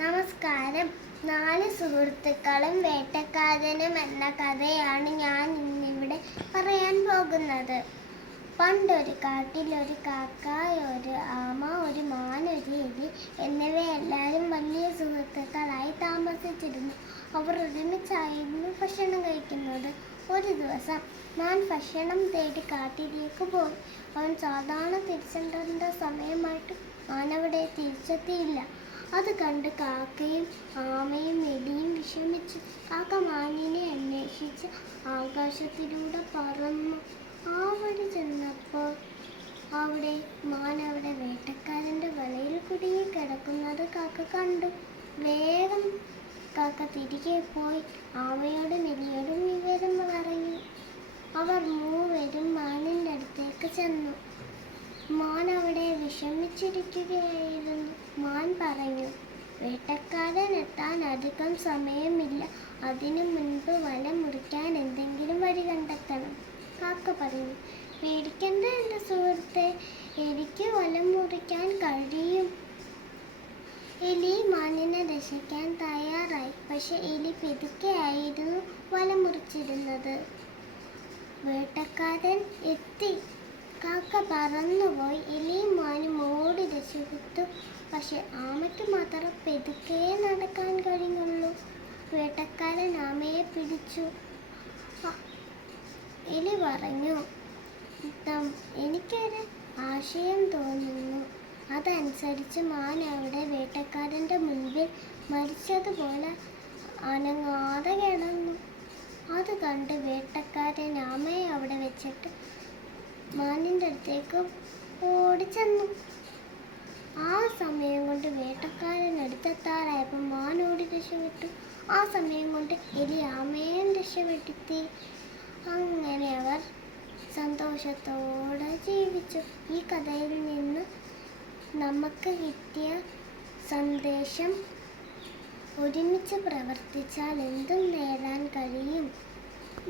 നമസ്കാരം. 4 സുഹൃത്തുക്കളും വേട്ടക്കാരനും എന്ന കഥയാണ് ഞാൻ ഇന്നിവിടെ പറയാൻ പോകുന്നത്. പണ്ടൊരു കാട്ടിൽ ഒരു കാക്ക, ഒരു ആമ, ഒരു മാൻ, ഒരു എലി എന്നിവയെല്ലാവരും വലിയ സുഹൃത്തുക്കളായി താമസിച്ചിരുന്നു. അവർ ഒരുമിച്ചായിരുന്നു ഭക്ഷണം കഴിക്കുന്നത്. ഒരു ദിവസം മാൻ ഭക്ഷണം തേടി കാട്ടിലേക്ക് പോയി. അവൻ സാധാരണ തിരിച്ചെത്തേണ്ട സമയമായിട്ട് മാൻ അവിടെ തിരിച്ചെത്തിയില്ല. അത് കണ്ട് കാക്കയും ആമയും എലിയും വിഷമിച്ചു. കാക്ക മാനിനെ അന്വേഷിച്ച് ആകാശത്തിലൂടെ പറന്നു. ആ വഴി ചെന്നപ്പോൾ മാൻ അവിടെ വേട്ടക്കാരൻ്റെ വലയിൽ കുടുങ്ങി കിടക്കുന്നത് കാക്ക കണ്ടു. വേഗം കാക്ക തിരികെ പോയി ആമയോടും എലിയോടും വിവരം പറഞ്ഞു. അവർ മൂവരും മാനിൻ്റെ അടുത്തേക്ക് ചെന്നു. മാൻ അവിടെ വിഷമിച്ചിരിക്കുകയായിരുന്നു. മാൻ പറഞ്ഞു, വേട്ടക്കാരൻ എത്താൻ അധികം സമയമില്ല. അതിനു മുൻപ് വല മുറിക്കാൻ എന്തെങ്കിലും വഴി കണ്ടെത്തണം. കാക്ക പറഞ്ഞു, പേടിക്കണ്ട എൻ്റെ സുഹൃത്തെ, എനിക്ക് വല മുറിക്കാൻ കഴിയും. എലി മാനിനെ രക്ഷിക്കാൻ തയ്യാറായി. പക്ഷെ എലി പെതുക്കെയായിരുന്നു വല മുറിച്ചിരുന്നത്. വേട്ടക്കാരൻ എത്തി. കാക്ക പറന്നുപോയി. എലിയും മാനും ഓടി രക്ഷപ്പെട്ടു. പക്ഷെ ആമയ്ക്ക് മാത്രം പെതുക്കെ നടക്കാൻ കഴിഞ്ഞുള്ളൂ. വേട്ടക്കാരൻ ആമയെ പിടിച്ചു. എലി പറഞ്ഞു, എനിക്കൊരു ആശയം തോന്നുന്നു. അതനുസരിച്ച് മാൻ അവിടെ വേട്ടക്കാരൻ്റെ മുൻപിൽ മരിച്ചതുപോലെ അനങ്ങാതെ കിടന്നു. അത് കണ്ട് വേട്ടക്കാരൻ ആമയെ അവിടെ വെച്ചിട്ട് മാനിൻ്റെ അടുത്തേക്ക് ഓടിച്ചെന്നു. ആ സമയം കൊണ്ട് വേട്ടക്കാരൻ അടുത്തെത്താറായപ്പോൾ മാൻ ഓടി രക്ഷപ്പെട്ടു. ആ സമയം കൊണ്ട് എലി ആമയും രക്ഷപ്പെടുത്തി. അങ്ങനെ അവർ സന്തോഷത്തോടെ ജീവിച്ചു. ഈ കഥയിൽ നിന്ന് നമുക്ക് കിട്ടിയ സന്ദേശം, ഒരുമിച്ച് പ്രവർത്തിച്ചാൽ എന്തും നേടാൻ കഴിയും.